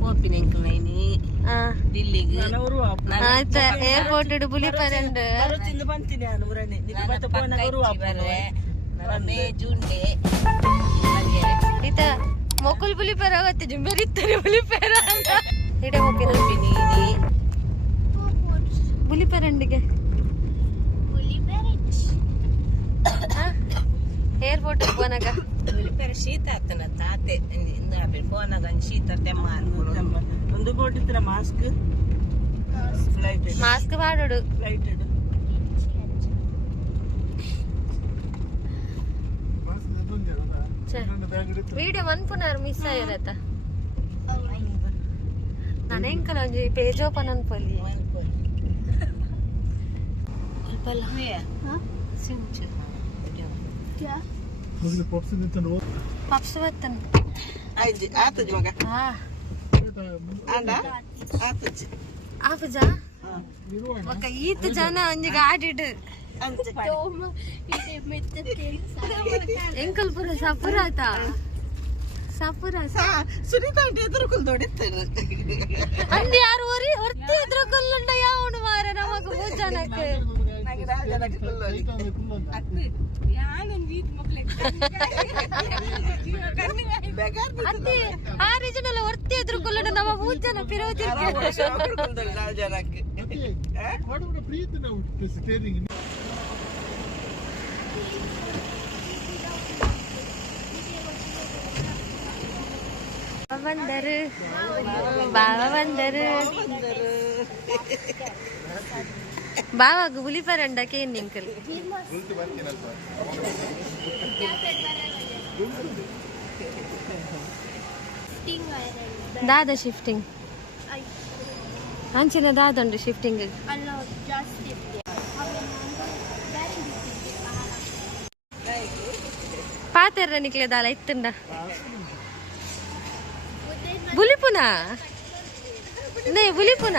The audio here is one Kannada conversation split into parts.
പോപ്പിനെനിക്കുള്ളതിന് ദില്ലിക്ക് ಆಯ್ತಾ ಏರ್ಪೋರ್ಟ್ ಇಡು ಬುಲಿ ಪರಂಡು ತಿಂದು ಬಂತೀನಿ ನಾನು ಊರನ್ನೇ ಮೇ ಜೂನ್ ಈತ ಮೊಕುಲ್ ಬುಲಿ ಪರ ಅವತ್ತೆ ಜುಂಬರಿತ್ತಾರೆ ಬುಲಿ ಪರ ಇಡ ಮೊಕಿನ ಬಿನಿ ಬುಲಿ ಏರ್ಪೋರ್ಟ್ ಹೋಗೋಣಾಗ వెళ్ళిపోయారు శీత అతను తాతే ఇందా ఫోన్ కానీ శీత తెమ్మ అనుకున్నాను ಒಂದು ಕೊಟ್ಟಿದ್ರ mask flight mask ಮಾಡೋಡು flight video ಮನ್ಪುನಾರು miss ಆಗಿರತ್ತ ನಾನು ಹೆಂಕಲ ಒಂಜಿ ಪೇಜ್ ಓಪನ್ ಅನ್ಪಲ್ಲಿ ಹೋಗ್ಲಿ ಪಪ್ಸ್ ನಿಂತಂದ್ರೆ ಹೋಗ್ ಪಪ್ಸ್ ಬತ್ತನ ಆಯ್ಜಿ ಆತಜಿ ಮಗ ಹಾ ಆಂಡ ಆತಜಿ ಅಂಜಿಗೆ ಸಪುರ ಆತ ಸಪುರ ಸುನೀತಾ ಆಂಟಿ ಎದುರು ಕುಲ್ ದೊಡಿತಾರೆ ಅಂದಿ ಯಾರು ಹೊರಿ ಹೊರ್ತಿ ಎದುರು ಕುಲ್ಲುಂಡ ಯಾವನು ಮಾರ ನಮಗ ಭೋಜನಕ್ಕೆ ಆ ರೀಜನಲ್ಲ ಹೊರ್ತಿ ಇದ್ರ ಕೊಲ್ಲಂಡ ನಮ್ಮ ಭೋಜನ ಪಿರೋತಿರ್ಕೆ ಕುಲ್ದೋಳಿ ರಾಜನಕ್ಕೆ ಬಂದರು ಬಾವ ಪರಂಡಕ್ಕೆ ಏನ್ ನಿಂಕಲ್? ದಾದ ಶಿಫ್ಟಿಂಗ್ ಅಂಚಿನ ದಾದ ಉಂಟು ಶಿಫ್ಟಿಂಗ್ ಪಾತೆರ್ರ ನಿಕ್ಲೆ ದಾಲ ಇತ್ತಂಡ? ಬುಲಿಪುನ ನೇ ಬುಲಿಪುನ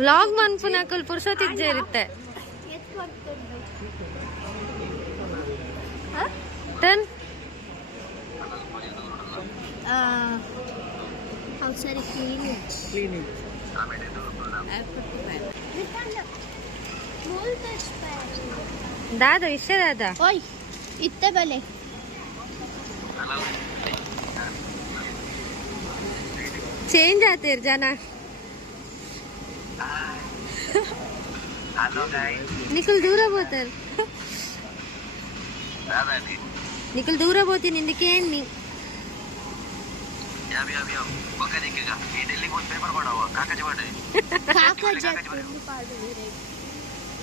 ವ್ಲಾಗ್ ಮನ್ಪುನ ಕಲ್ ಪುರ್ಸತ್ ಇಜ್ಜೆ ಇರುತ್ತೆ. Ton outside cleanage. ಕ್ಲೀನಿಂಗ್ ದಾದ ಇಷ್ಟ ದಾದ? ಇತ್ತೆ itte चेंज आते हैं जाना निकल दूर పోతారు निकल दूर పోతుంది ఇందుకేంది యాభై యాభై ఒక దిక్కుగా ఈ ఢిల్లీ కొంచెం పేపర్ పడవు కాకజవాడు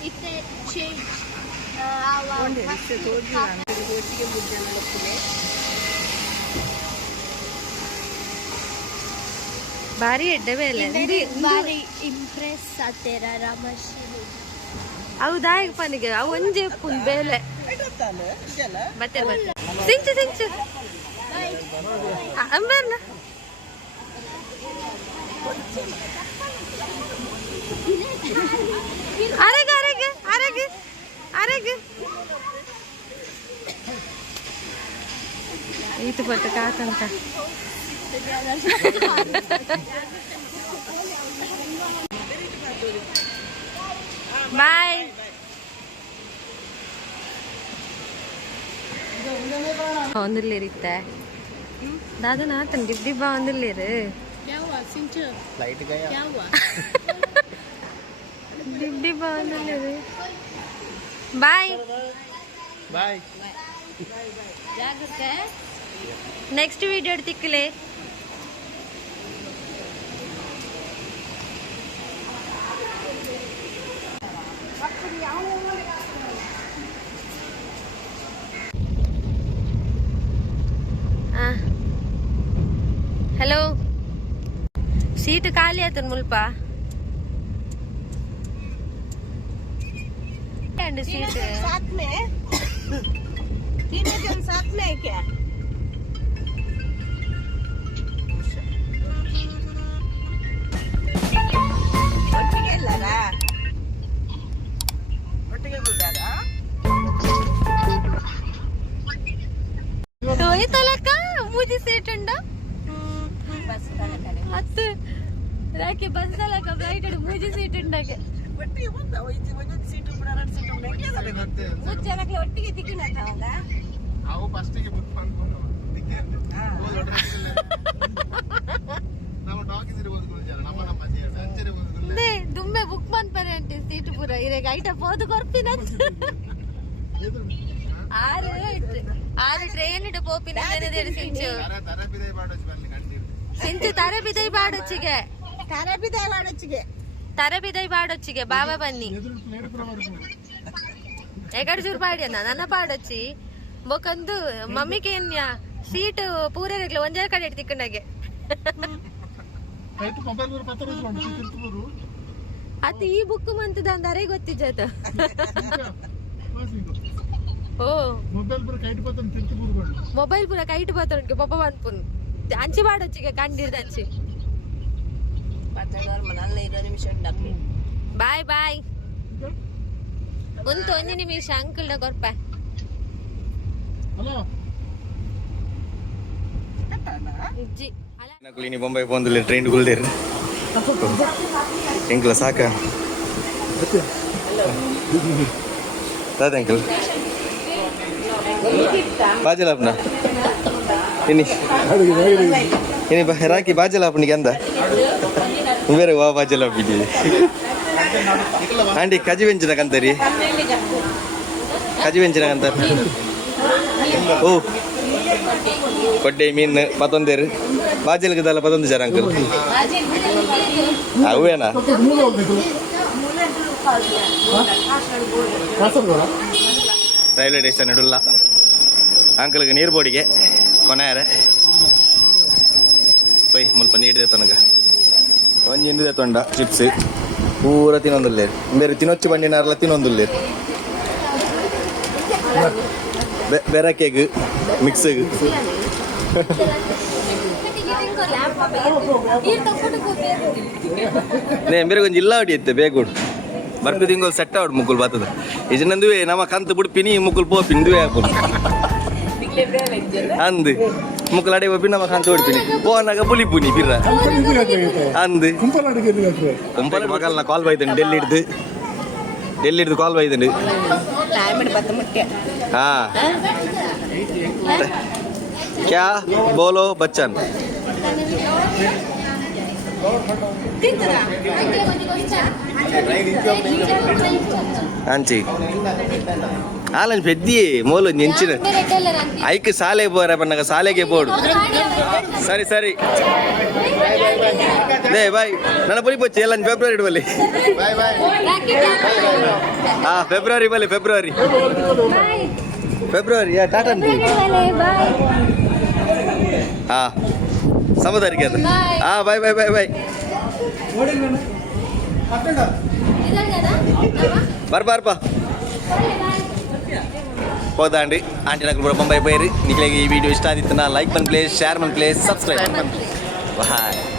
ఇక్కడ ಭಾರಿ ಎಡ್ಡೆ ಅಲ್ಲ ಬಾರಿ ಇಂಪ್ರೆಸ್ ಆತೇರ ರಾಮಶ್ರೀ. ಹೌದಾ ಪನಿಗೆ ಅವು ಒಂಜೆ ಬೇಲೆ. ಮತ್ತೆ ಸಿಂಚು ಸಿಂಚು. ಅಂಬರ್ನ. ಅರಗ ಅರಗ ಅರಗ ಅರಗ. ಈತು ಪಟ್ಟು ಕಾಕಂತ. பாய் வந்துடలేరితే దాదనా తన డిబ్బి బా வந்துలేరు क्या हुआ सिंचर फ्लाइट गया क्या हुआ डिब्बी बा வந்துలేరు बाय बाय बाय बाय जागरूक ನೆಕ್ಸ್ಟ್ ವಿಡಿಯೋ ತಿಕ್ಕಲೆ ಹಲೋ ಸೀಟ್ ಖಾಲಿ ಆತನ್ ಮುಲ್ಪ ಎರಡು ಸೀಟ್ साथ में तीनों जन साथ में है क्या ಅತ್ತು ರಾಕಿ ಬಸ್ ಅಲ್ಲಕ ಫ್ಲೈಟ್ ಮೂಜಿ ಸೀಟ್ ಉಂಡಾಗೆ. ಒಟ್ಟಿಗೆ ಬಂದ? ಒಂಜಿ ಒಂದೊಂದು ಸೀಟ್ ಎರಡು ಸೀಟು ಮೂರು ಜನಕ್ಕೆ ಒಟ್ಟಿಗೆ ತಿಕ್ಕಿನಂತ ಅವಾಗ? ಅವು ಫಸ್ಟಿಗೆ ಬುಕ್ ಮಾಡ್ಕೊಂಡು ದುಮ್ಮೆ ಬುಕ್ ಮನ್ಪರೆ ಅಂಟಿ ಸೀಟ್ ಪೂರ. ಇರೆಗ್ ಐಟ ಕೊರ್ಪಿನ ಆರು ಆರು ಟ್ರೈನ್ ಇಟ್ಟು ಪೋಪಿನ ಸಿಂಚು. ತರ ತರ ಬಿದೈ ಬಾಡೊಚ್ಚಿಗೆ. ತರ ಬಿದೈ ಬಾಡೊಚ್ಚಿಗೆ. ತರ ಬಿದೈ ಬಾಡೊಚ್ಚಿಗೆ ಬಾಬಾ ಬನ್ನಿ. ಎಗಡ್ ಚೂರು ಪಾಡಿ ಅನ್ನ ನನ್ನ ಪಾಡೊಚ್ಚಿ ಬೊಕಂದು ಮಮ್ಮಿಗೆ ಏನ್ಯ ಸೀಟ್ ಪೂರೈರ್ಗ್ಲ ಒಂದೇ ಕಡೆ ಇಟ್ಟು ತಿಕ್ಕಂಡಾಗೆ. ಆಯ್ತು ಮೊಬೈಲ್ ಬರೋ ಪತ್ರ ಇಸ್ಕೊಂಡು ತಿರುಪೂರು ಅತ್ತು ಈ ಬುಕ್ ಮಂತದ ಅಂದರೆ ಗೊತ್ತಿಜ್ಜಾತ. ಓ. ಮೊಬೈಲ್ ಪೂರ ಕೈಟ್ ಬತ್ತನ್ ಮೊಬೈಲ್ ಪೂರ ಕೈಟ್ ಬತ್ತೊಂಡ್ಗೆ ಪಪ್ಪ ಬಂದ್ಪುನ್. ಅಂಚಿ ಬಾಡೊಚ್ಚಿಗೆ ಕಂಡಿರ್ದ ಅಂಚಿ. ಇರೋ ನಿಮಿಷ ಉಂಟು ಬಾಯ್ ಬಾಯ್. ಒಂದು ಒಂದು ನಿಮಿಷ ಅಂಕಲ್ ಕೊರ್ಪ. ಹಲೋ. ಇಜ್ಜಿ ಅಲ. ನಕಲಿ ನೀ ಬೊಂಬೈ ಬಂದಲ್ಲಿ ಟ್ರೈನ್ ಗುಲ್ದೇರಿ ಎಂಕ್ಲ ಸಾಕ. ದಾದ ಅಂಕಲ್. ಬಾಜಲಾಪ್ನ ಇನಿ. ಇನಿ ಬಾ, ರಾಕಿ ಬಾಜಲಾಪ್ನಿಗೆ ಅಂದ. ಬೇರೆ ವಾ ಬಾಜಲಾಪಿಗೆ ಆಂಟಿ, ಕಜಿ ಬೆಂಚಿನ ಕಂತರಿ? ಕಜಿ ಬೆಂಚಿನ ಕಂತ? ಓ. ಕೊಡ್ಡೆ, ಮೀನು ಮತ್ತೊಂದೇರು ಬಾಜಲ್ಗದಲ್ಲ ಪತ್ತೊಂದು ಜರ ಅಂಕಲ್. ಅವೇನಾ? ರೈಲ್ವೆ ಸ್ಟೇಷನ್ ಇಡಲ್ಲ ಅಂಕಲ್ಗೆ ನೀರು ಬೋಡಿಗೆ ಕೊನೆಯಾರ. ಪೈ ಮುಲ್ಪ ನೀಡಿದೆ ತನಗ. ಒಂಜಿ ಇಂದಿದೆ ತೊಂಡ ಚಿಪ್ಸ್. ಪೂರ ತಿನ್ನೊಂದುಲ್ಲೇರು. ಬೇರೆ ತಿನ್ನೊಚ್ಚು ಬಂಡಿನಾರಲ್ಲ ತಿನ್ನೊಂದುಲ್ಲೇರು. ಬೇರೆ ಕೇಕ್ ಮಿಕ್ಸ್ಗೆ ನೇ ಮೇರೆ ಕೊಂಚ ಇಲ್ಲ ಹೊಡಿಯುತ್ತೆ ಬೇಗ ಬರ್ಕು ತಿಂಗಳು ಸೆಟ್ ಆಡ್ ಮುಕ್ಕುಲ್ ಬಾತದ. ಇಜನಂದುವೆ ನಮ್ಮ ಕಂತು ಬಿಡ್ಪಿನಿ ಮುಕ್ಕುಲ್ ಪೋಪಿಂದುವೆ ಹಾಕೊಂಡು ಹಾಕು ಅಂದು ಮುಕ್ಕುಲ್ ಅಡೆ ಪೋಪಿ ನಮ್ಮ ಕಂತು ಬಿಡ್ಪಿನಿ ಪೋನಾಗ ಪುಲಿ ಪುನಿ ಬಿರ್ರ ಅಂದು ಕುಂಪಲ ಮಗಲ್ನ ಕಾಲ್ ಬೈದನು ಡೆಲ್ಲಿ ಹಿಡ್ದು ಡೆಲ್ಲಿ ಹಿಡ್ದು ಕಾಲ್ ಬೈದನು ಟೈಮ್ ಇಡ್ ಬತ್ತ ಮುಟ್ಕೆ ಹಾ ಕ್ಯಾ ಬೋಲೋ ಬಚ್ಚನ್ ಅಂಚಿ ಆಲಂಚ್ ಪೆದ್ದಿ ಮೋಲು ನೆಂಚಿನ ಐಕ್ ಸಾಲೆ ಬೋರ ಬನ್ನಗ ಸಾಲೆಗೆ ಬೋಡು ಸರಿ ಸರಿ ಲೇ ಬಾಯ್ ನನ್ನ ಪುರಿ ಪೊಚ್ಚಿ ಎಲ್ಲ ಫೆಬ್ರವರಿ ಇಡುವಲ್ಲಿ ಬಾಯ್ ಬಾಯ್ ಹಾ ಫೆಬ್ರವರಿ ಬಲ್ಲಿ ಫೆಬ್ರವರಿ ಫೆಬ್ರವರಿ ಯಾ ಟಾಟಾ ಹಾ ಸಮುದಾರಿಗೆ పోతాండి అంటే నాకు కూడా బొంబాయి నీకు ఈ వీడియో ఇష్టాదిస్తున్నా లైక్ మన ప్లేస్ షేర్ మన ప్లేస్ సబ్స్క్రైబ్ బాయ్